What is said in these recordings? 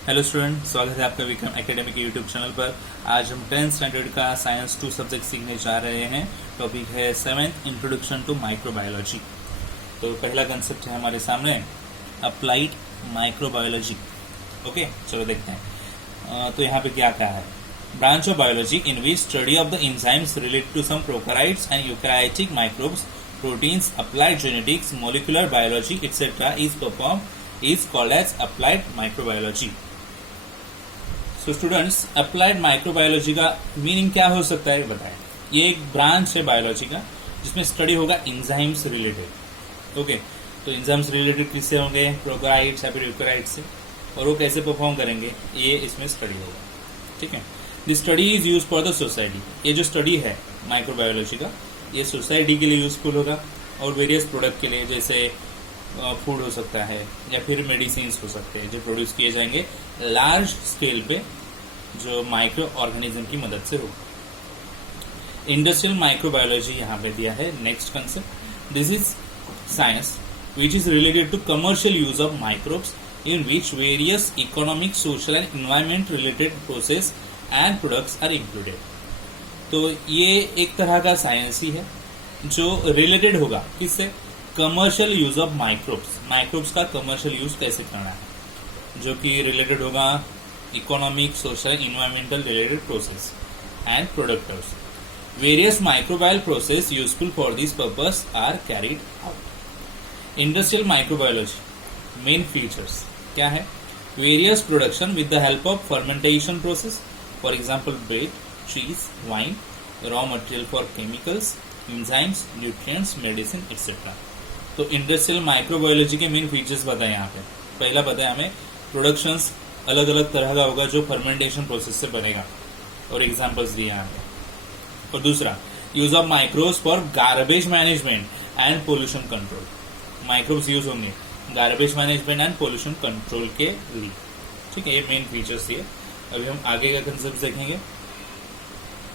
Hello student, स्वागत है आपका विक्रम एकेडमी के यूट्यूब चैनल पर। आज हम 10th स्टैंडर्ड का साइंस 2 सब्जेक्ट सीखने जा रहे हैं। टॉपिक है 7th इंट्रोडक्शन टू माइक्रोबायोलॉजी। तो पहला कंसेप्ट है हमारे सामने अप्लाइड माइक्रोबायोलॉजी। ओके, चलो देखते हैं। तो यहाँ पे क्या कहा है, branch of biology in which study of the enzymes related to some prokaryotes and eukaryotic microbes, proteins, applied genetics, molecular biology etcetera is called as applied microbiology. So students, applied microbiology का meaning क्या हो सकता है बताएं। ये एक branch है biology का जिसमें स्टडी होगा एंजाइम्स रिलेटेड। ओके, तो एंजाइम्स रिलेटेड किससे होंगे, प्रोकैरियोट्स या फिर यूकैरियोट्स से, और वो कैसे परफॉर्म करेंगे ये इसमें स्टडी होगा। ठीक है, this study is use for the society. ये जो स्टडी है माइक्रोबायोलॉजी का, ये सोसाइटी के लिए यूजफुल होगा और वेरियस प्रोडक्ट के लिए, जैसे फूड हो सकता है या फिर मेडिसिन हो सकते हैं जो प्रोड्यूस किए जाएंगे लार्ज स्केल पे, जो माइक्रो ऑर्गेनिज्म की मदद से हो। इंडस्ट्रियल माइक्रोबायोलॉजी यहाँ पे दिया है next concept. This is science which is related to commercial use of microbes in which various economic, social and environment related process and products are included. तो ये एक तरह का साइंस ही है जो रिलेटेड होगा किससे, commercial use of microbes. Microbes का कमर्शियल यूज कैसे करना है, जो कि रिलेटेड होगा economic, social, environmental related process and products. Various microbial process useful for this purpose are carried out. Industrial microbiology main features क्या है, various production with the help of fermentation process, for example bread, cheese, wine, raw material for chemicals, enzymes, nutrients, medicine etcetera. तो industrial microbiology के main features बताए यहाँ पे। पहला बताया हमें, प्रोडक्शंस अलग अलग तरह का होगा जो फर्मेंटेशन प्रोसेस से बनेगा, और एग्जांपल्स दिए यहाँ पे। और दूसरा, use of microbes for garbage management and pollution control. Microbes use होंगे garbage management and pollution control के लिए। ठीक है, ये मेन फीचर्स ये। अभी हम आगे का कंसेप्ट देखेंगे।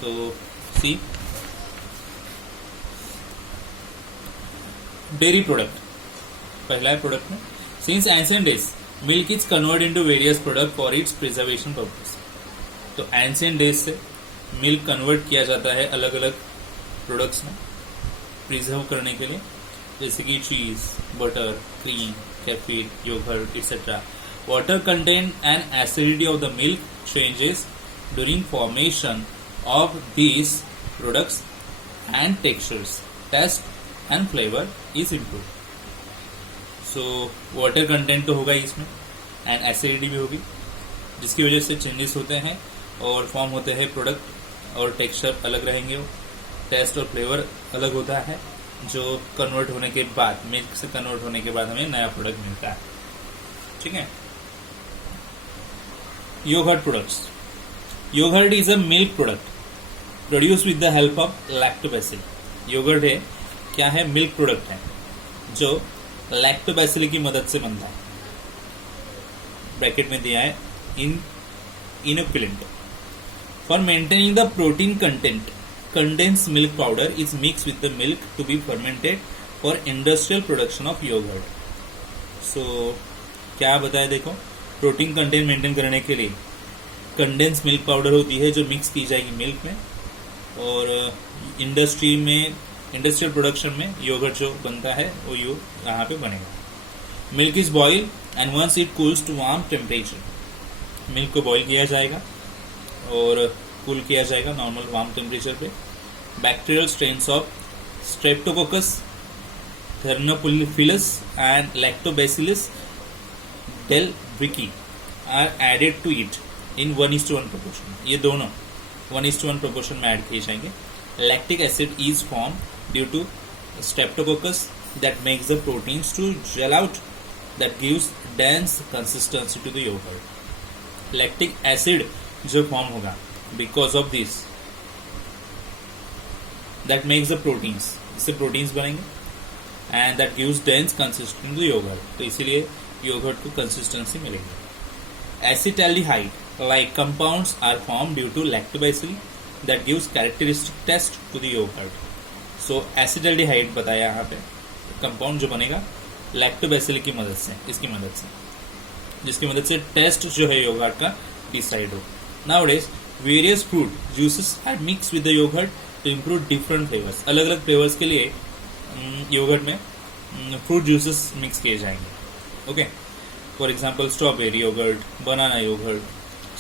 तो सी डेयरी प्रोडक्ट, पहला है प्रोडक्ट में, since ancient days milk is convert into various product for its preservation purpose. तो एंशिएंट डेज से मिल्क कन्वर्ट किया जाता है अलग अलग प्रोडक्ट्स में प्रिजर्व करने के लिए, जैसे कि cheese, butter, cream, kefir, yogurt etcetera. Water content and acidity of the milk changes during formation of these products and textures, taste and flavour is improve. So water content तो होगा ही इसमें, and acidity भी होगी, जिसकी वजह से changes होते हैं और फॉर्म होते हैं प्रोडक्ट, और टेक्सचर अलग रहेंगे, टेस्ट और फ्लेवर अलग होता है, जो कन्वर्ट होने के बाद, मिल्क से कन्वर्ट होने के बाद हमें नया प्रोडक्ट मिलता है। ठीक है, yoghurt products. Yoghurt is a milk product produce with the help of lactobacilli. Yoghurt है क्या है, मिल्क प्रोडक्ट है जो लैक्टोबैसिली की मदद से बनता है। ब्रैकेट में दिया है inoculant. For maintaining the protein content, condense milk powder is mix with the milk to be fermented for industrial production of yoghurt. So क्या बताया, देखो, प्रोटीन कंटेंट मेंटेन करने के लिए कंडेंस मिल्क पाउडर होती है जो मिक्स की जाएगी मिल्क में, और इंडस्ट्री में, इंडस्ट्रियल प्रोडक्शन में योगर्ट जो बनता है वो यहाँ पे बनेगा। Milk is boil and once it cools to warm temperature. Milk को बॉइल किया जाएगा और कूल किया जाएगा नॉर्मल वार्म टेम्परेचर पे। Bacterial strains of streptococcus, thermophilus and lactobacillus delbrueckii are added to it in 1:1 proportion. ये दोनों 1:1 प्रोपोर्शन में ऐड किए जाएंगे। Lactic acid is form due to streptococcus that makes the proteins to gel out, that gives dense consistency to the yogurt. Lactic acid जो form होगा because of this, that makes the proteins, इससे proteins बनेंगे and that gives dense consistency to the yogurt. तो इसीलिए yogurt को consistency मिलेगी। Acetaldehyde like compounds are formed due to lactobacilli that gives characteristic taste to the yogurt. So acetaldehyde बताया यहाँ पे compound जो बनेगा लैक्टोबैसिली की मदद से, इसकी मदद से। जिसकी मदद से टेस्ट जो है योगर्ट का डिसाइड हो. Nowadays, various fruit juices are mixed with the yogurt to improve different flavors. अलग अलग फ्लेवर्स के लिए योगर्ट में फ्रूट जूसेस मिक्स किए जाएंगे. Okay, for example strawberry yogurt, banana yogurt.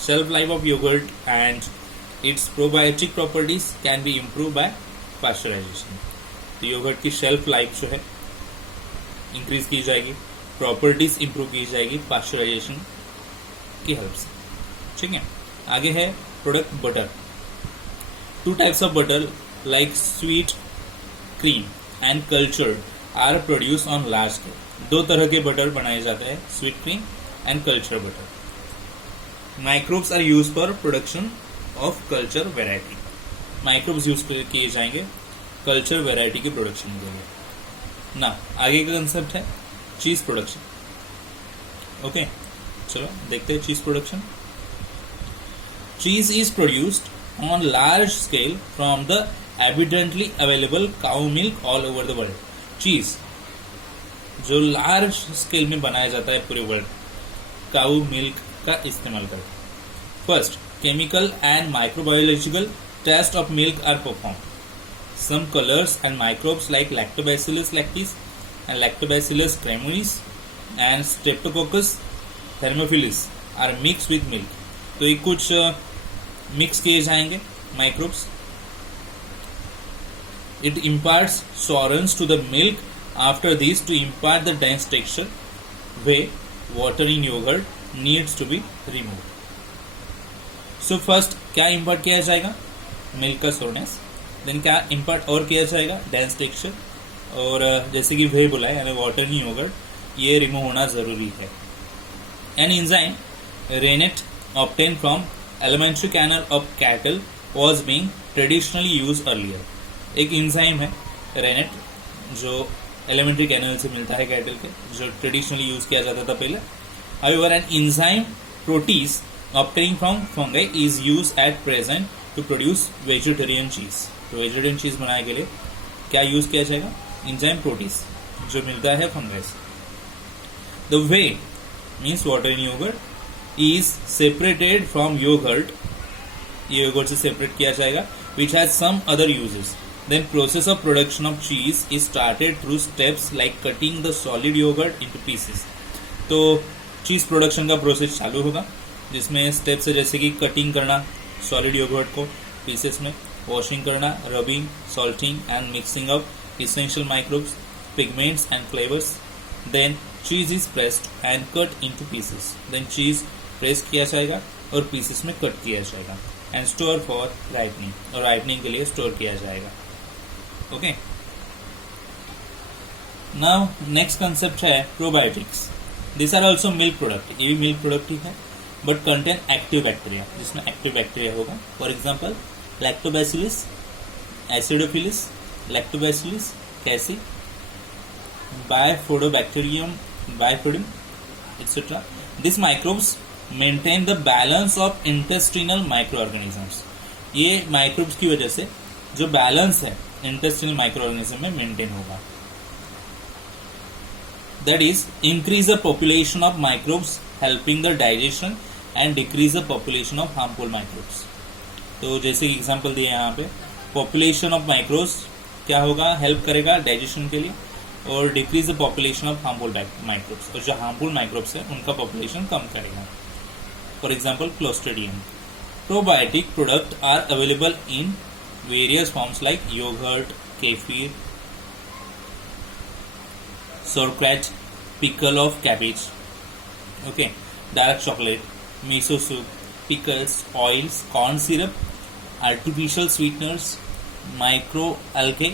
Shelf life of yogurt and its probiotic properties can be improve by pasteurisation. तो yogurt की shelf life जो है इंक्रीज की जाएगी, प्रॉपर्टीज इंप्रूव की जाएगी पास्चराइजेशन की हेल्प से. ठीक है, आगे है product butter. 2 types of butter like sweet cream and cultured are produced on large scale. 2 तरह के बटर बनाए जाते हैं, sweet cream and culture butter. Microbes are use for production of culture variety. Microbes use किए जाएंगे culture variety के production के लिए. ना आगे का कंसेप्ट है चीज प्रोडक्शन. ओके, चलो देखते हैं चीज production. Cheese is produced on large scale from the abundantly available cow milk all over the world. Cheese जो लार्ज स्केल में बनाया जाता है पूरे वर्ल्ड, काऊ मिल्क का इस्तेमाल कर. First, chemical and microbiological test of milk are perform. Some cultures and microbes like lactobacillus lactis and lactobacillus cremoris and streptococcus thermophilus are mix with milk. तो ये कुछ मिक्स किए जाएंगे microbes. It imparts sourness to the milk. After this, to impart the dense texture whey water in yogurt needs to be remove. So first क्या impart किया जाएगा? Milk का soreness. Then क्या इम्पार्ट और किया जाएगा? Dense texture. और जैसे कि वे बोला है यानी वाटर इन योगर्ट, ये रिमूव होना जरूरी है. An enzyme rennet obtained from elementary canal of cattle was being traditionally used earlier. एक इंजाइम है रेनेट जो एलिमेंट्री कैनल से मिलता है कैटल के, जो ट्रेडिशनली यूज किया जाता था पहले. However, an enzyme protease obtained from fungi is used at present to produce vegetarian cheese. तो वेजिटेरियन चीज बनाने के लिए क्या यूज किया जाएगा? इंजाइम प्रोटीज जो मिलता है फंगस से. The whey means water in yogurt is separated from yogurt. ये योगर्ट से सेपरेट किया जाएगा, which has some other uses. Then process of production of cheese is started through steps like cutting the solid yogurt into pieces. तो चीज production का process चालू होगा, जिसमें स्टेप्स है जैसे कि कटिंग करना सॉलिड योगर्ट को पीसेस में, वॉशिंग करना, rubbing, salting and mixing of essential microbes, pigments and flavours. Then cheese is pressed and cut into pieces. Then cheese press किया जाएगा और पीसेस में कट किया जाएगा. एंड स्टोर फॉर राइपनिंग, और राइपनिंग के लिए स्टोर किया जाएगा. ओके, नाउ नेक्स्ट कंसेप्ट है probiotics. This are also milk product. ये भी मिल्क प्रोडक्ट ही है, बट कंटेन एक्टिव बैक्टीरिया, जिसमें एक्टिव बैक्टीरिया होगा. फॉर एग्जाम्पल लैक्टोबैसिलिस, एसिडोफिलिस, लैक्टोबैसिलिस कैसी, बायफोडोबैक्टीरियम, बायफोडियम etc. These microbes maintain the balance of intestinal microorganisms. ये माइक्रोब्स की वजह से जो बैलेंस है इंटेस्टिनल माइक्रोऑर्गेनिज्म में मेंटेन होगा. That is, increase the population of microbes helping the digestion and decrease the population of harmful microbes. तो जैसे एग्जांपल दिए यहाँ पे, पॉपुलेशन ऑफ माइक्रोब्स क्या होगा? हेल्प करेगा डाइजेशन के लिए, और decrease the population of harmful microbes, और जो हार्मफुल माइक्रोब्स है उनका पॉपुलेशन कम करेगा. For example clostridium. Probiotic product are available in various forms like yogurt, kefir, sauerkraut, pickle of cabbage, okay, dark chocolate, miso soup, pickles, oils, corn syrup, artificial sweeteners, microalgae,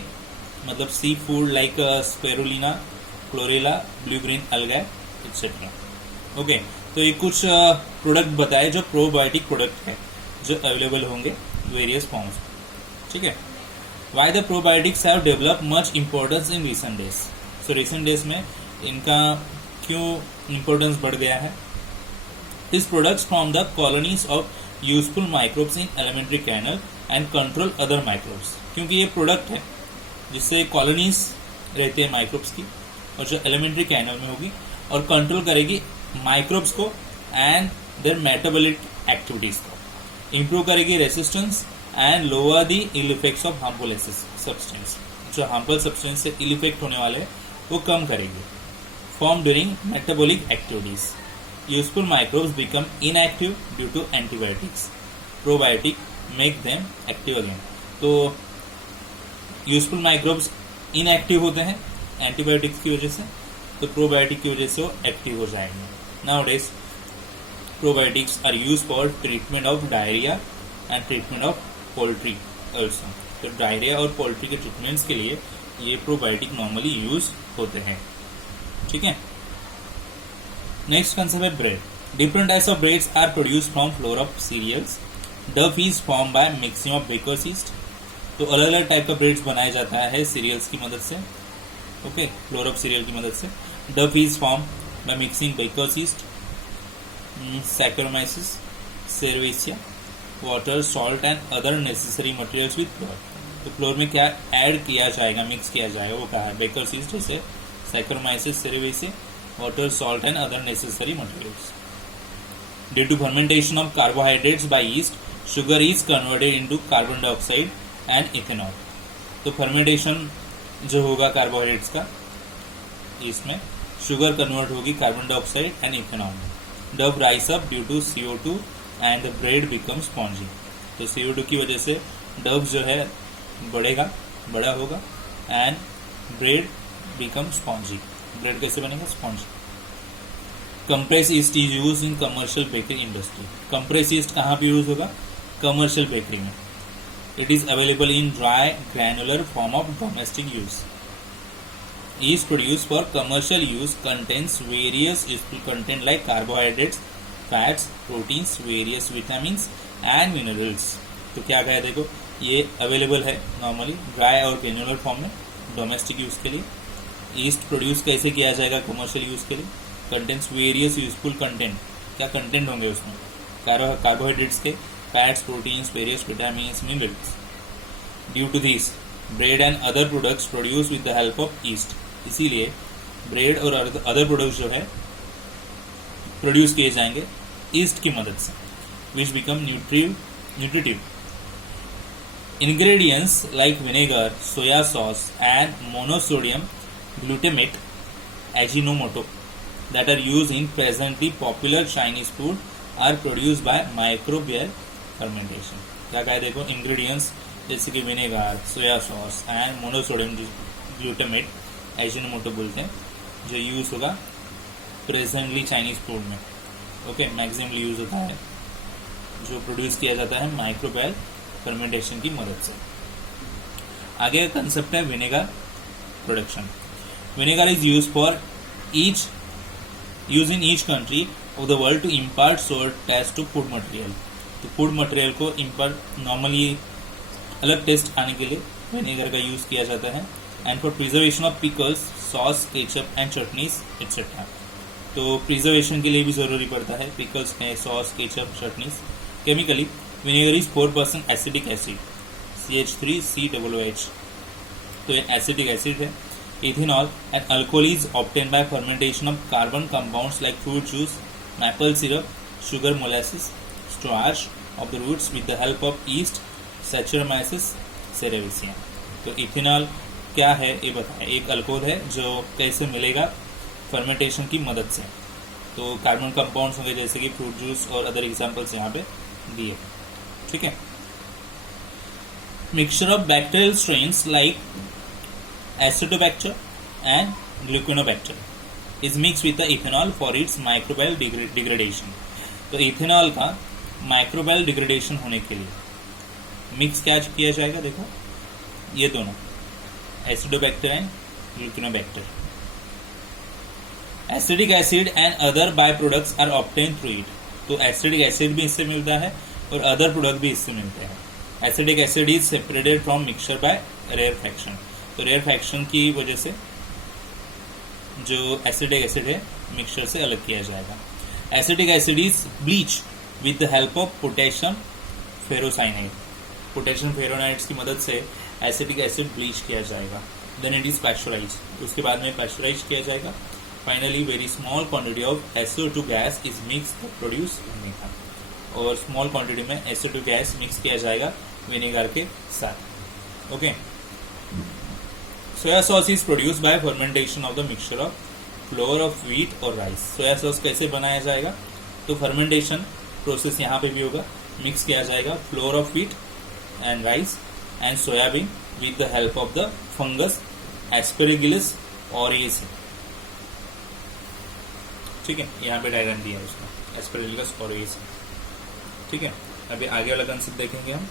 मतलब seafood like spirulina, chlorella, blue green algae, etc. Okay, तो ये कुछ product बताए जो probiotic product है जो available होंगे various forms. ठीक है. Why the probiotics have develop much importance in recent days. So recent days में इनका क्यों इम्पोर्टेंस बढ़ गया है? This products from the colonies of useful microbes in alimentary canal and control other microbes. क्योंकि ये प्रोडक्ट है जिससे कॉलोनीज रहते हैं माइक्रोब्स की, और जो एलिमेंट्री कैनल में होगी और कंट्रोल करेगी माइक्रोब्स को एंड देयर मेटाबॉलिक एक्टिविटीज को, इंप्रूव करेगी resistance and lower the ill effects of harmful substance, जो हार्मफुल सब्सटेंस से इल इफेक्ट होने वाले वो कम करेगी। Form during metabolic activities, useful microbes become inactive due to antibiotics, probiotic make them active again. तो यूजफुल माइक्रोब्स इनएक्टिव होते हैं एंटीबायोटिक्स की वजह से, तो प्रोबायोटिक की वजह से वो एक्टिव हो जाएंगे। Nowadays probiotics are use for treatment of diarrhoea and treatment of poultry also. तो डायरिया और पोल्ट्री के ट्रीटमेंट्स के लिए ये प्रोबायोटिक नॉर्मली यूज होते हैं। ठीक है, नेक्स्ट कंसेप्ट है bread. Different types of breads are produce from flour of cereals. Dough is form by mixing of baker's yeast. तो अलग अलग टाइप का ब्रेड्स बनाया जाता है सीरियल्स की मदद से, ओके, फ्लोर ऑफ सीरियल की मदद से। Dough is form by mixing baker's yeast, saccharomyces, cerevisiae, water, salt and other necessary materials with flour. तो फ्लोर में क्या ऐड किया जाएगा, मिक्स किया जाएगा, वो कहा है बेकर्स ईस्ट जैसे saccharomyces, cerevisiae, water, salt and other necessary materials. Due to fermentation of carbohydrates by yeast, sugar is converted into carbon dioxide and ethanol. तो fermentation जो होगा कार्बोहाइड्रेट्स का, इसमें शुगर कन्वर्ट होगी carbon dioxide and ethanol. Dough rise up due to CO2 and the bread becomes spongy. तो CO2 की वजह से डव जो है बढ़ेगा, बड़ा होगा and bread become spongy. Bread कैसे बनेगा, sponge. Compress east is use in commercial bakery industry. Compress east कहाँ पे यूज होगा, कमर्शियल बेकरी में। It is available in dry granular form of domestic use. East produce for commercial use contains various useful content like carbohydrates, fats, proteins, various vitamins and minerals. तो क्या कहा, देखो ये available है normally dry और granular form में domestic use के लिए। ईस्ट प्रोड्यूस कैसे किया जाएगा कमर्शियल यूज के लिए, कंटेंट्स वेरियस यूजफुल कंटेंट, क्या कंटेंट होंगे उसमें, कार्बोहाइड्रेट्स के, fats, proteins, various vitamins, minerals. Due to this bread and other products produce with the help of yeast. इसीलिए ब्रेड और अदर प्रोडक्ट्स जो है प्रोड्यूस किए जाएंगे ईस्ट की मदद से, which become nutritive. Ingredients like vinegar, soya sauce and monosodium glutamate, Ajinomoto, that are used in presently popular Chinese food are produced by microbial fermentation. क्या कहा है, देखो इंग्रेडिएंट्स जैसे कि vinegar, soya sauce and monosodium glutamate, Ajinomoto बोलते हैं, जो use होगा प्रेजेंटली चाइनीज फूड में, ओके, मैक्सिमली यूज होता है, जो प्रोड्यूस किया जाता है माइक्रोबियल फर्मेंटेशन की मदद से। आगे का कंसेप्ट है vinegar production. Vinegar is use for use in each country of the world to impart sour taste to food material. तो फूड मटेरियल को इम्पार्ट नॉर्मली अलग टेस्ट आने के लिए विनेगर का यूज किया जाता है। And for preservation of pickles, sauce, ketchup and chutneys etcetera. तो प्रिजर्वेशन के लिए भी जरूरी पड़ता है पिकल्स में, sauce, ketchup, chutneys. Chemically vinegar is 4% acidic acid, CH3COOH। तो ये एसिडिक एसिड है। Ethanol and alcohol is obtain by fermentation of carbon compounds like fruit juice, maple syrup, sugar, molasses, starch of the roots with the help of yeast, saccharomyces, cerevisiae. तो ethanol क्या है ये बताएं। एक alcohol है जो कैसे मिलेगा, फर्मेंटेशन की मदद से। तो कार्बन कंपाउंड्स होंगे जैसे कि फ्रूट जूस और अदर एग्जांपल्स यहाँ पे दिए, ठीक है। Mixture of bacterial strains like acetobacter and gluconobacter is mix with the ethanol for its microbial degradation. तो इथेनॉल का माइक्रोबायल डिग्रेडेशन होने के लिए मिक्स क्या किया जाएगा, देखो ये दोनों acetobacter and gluconobacter. Acetic acid and other by products are obtain through it. तो एसिडिक एसिड भी इससे मिलता है और अदर प्रोडक्ट भी इससे मिलते हैं। Acidic acid is separated from mixture by rare fraction. तो रेयर फ्रैक्शन की वजह से जो एसिडिक एसिड है मिक्सचर से अलग किया जाएगा। Acetic acid is bleach with the help of potassium ferrocyanide. Potassium ferrocyanides की मदद से एसिडिक एसिड ब्लीच किया जाएगा। देन इट इज पैस्चराइज, उसके बाद में पैस्चराइज किया जाएगा finally very small quantity of SO2 gas is mix to produce vinegar, और स्मॉल क्वांटिटी में SO2 गैस मिक्स किया जाएगा विनेगर के साथ। Okay, soya sauce is produce by fermentation of the mixture of flour of wheat और rice. Soya sauce कैसे बनाया जाएगा, तो फर्मेंटेशन प्रोसेस यहाँ पे भी होगा, मिक्स किया जाएगा flour of wheat and rice and soybean with the help of the fungus aspergillus oryzae. ठीक है, यहाँ पे डायग्राम दिया है उसका, एस्पेरेगिलस ओरिएसी। ठीक है, अभी आगे वाला कंसेप्ट देखेंगे हम।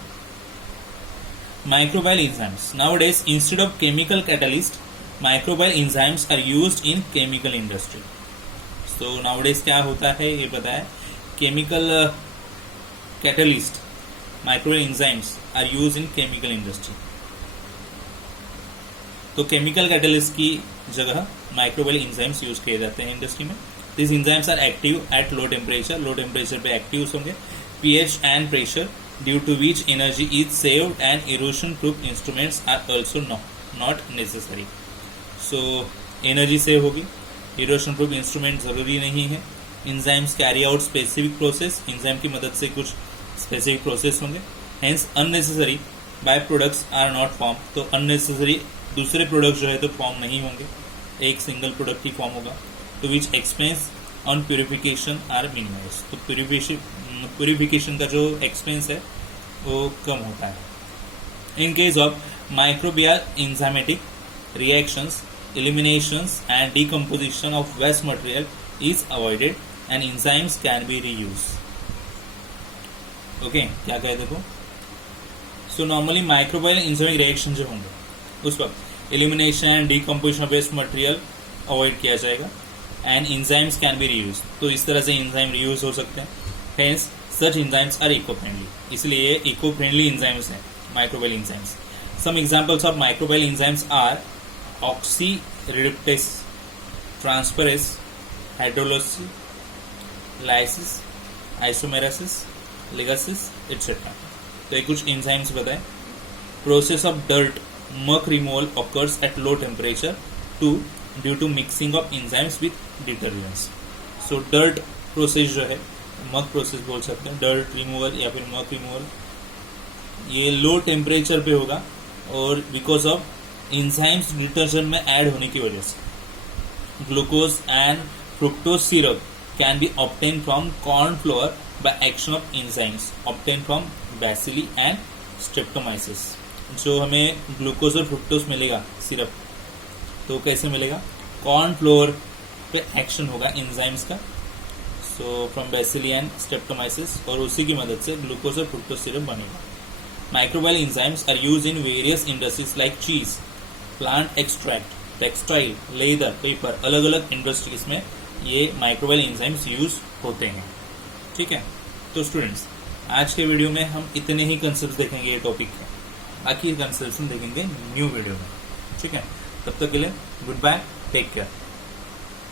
Microbial enzymes. Nowadays, instead of chemical catalyst, microbial enzymes are used in chemical industry. So nowadays क्या होता है ये पता है, chemical catalyst, microbial enzymes are used in chemical industry. तो chemical catalyst की जगह microbial enzymes यूज किए जाते हैं इंडस्ट्री में। These enzymes are active at low temperature. Low temperature पे active होंगे, pH and pressure, due to which energy is saved and erosion proof instruments are also not necessary. So energy save होगी, erosion proof instrument जरूरी नहीं है। enzymes carry out specific process, enzyme की मदद से कुछ specific process होंगे, hence unnecessary by products are not formed. तो unnecessary दूसरे प्रोडक्ट जो है तो फॉर्म नहीं होंगे, एक सिंगल प्रोडक्ट ही फॉर्म होगा। तो which expense on purification are minimise. तो प्यूरिफिकेशन का जो एक्सपेंस है वो कम होता है। In case of microbial enzymatic reactions, eliminations and decomposition of waste material is avoided and enzymes can be reuse. ओके, क्या कहे देखो। So normally microbial enzymatic reaction जो होंगे उस वक्त elimination and decomposition of waste material avoid किया जाएगा and enzymes can be reuse. तो इस तरह से एंजाइम रीयूज हो सकते हैं, hence such enzymes are eco friendly. इसलिए ये इको फ्रेंडली एंजाइम्स हैं microbial enzymes. Some examples of microbial enzymes are oxidoreductase, transferase, hydrolase, lyases, isomerases, ligases etcetera. तो ये कुछ एंजाइम्स बताएं। Process of dirt muck removal occurs at low temperature due to mixing of enzymes with detergents. So dirt process जो है, मक process बोल सकते हैं, डर्ट रिमूवल या फिर मक रिमूवल, ये लो टेम्परेचर पे होगा और बिकॉज ऑफ एंजाइम्स डिटर्जेंट में ऐड होने की वजह से। Glucose and fructose syrup can be obtain from corn flour by action of enzymes obtain from bacilli and Streptomyces. जो हमें ग्लूकोज और फ्रुक्टोज मिलेगा सिरप, तो कैसे मिलेगा, कॉर्न फ्लोर पे एक्शन होगा एंजाइम्स का, so from bacilli and streptomyces, और उसी की मदद से ग्लूकोज और फ्रुक्टोज सिरप बनेगा। Microbial enzymes are use in various industries like cheese, plant extract, textile, leather, paper, अलग अलग इंडस्ट्रीज में ये माइक्रोबायल एंजाइम्स यूज होते हैं। ठीक है, तो स्टूडेंट्स आज के वीडियो में हम इतने ही कंसेप्ट देखेंगे ये टॉपिक के, बाकी कंसेप्ट देखेंगे न्यू वीडियो में। ठीक है, तब तक के लिए गुड बाय, टेक केयर।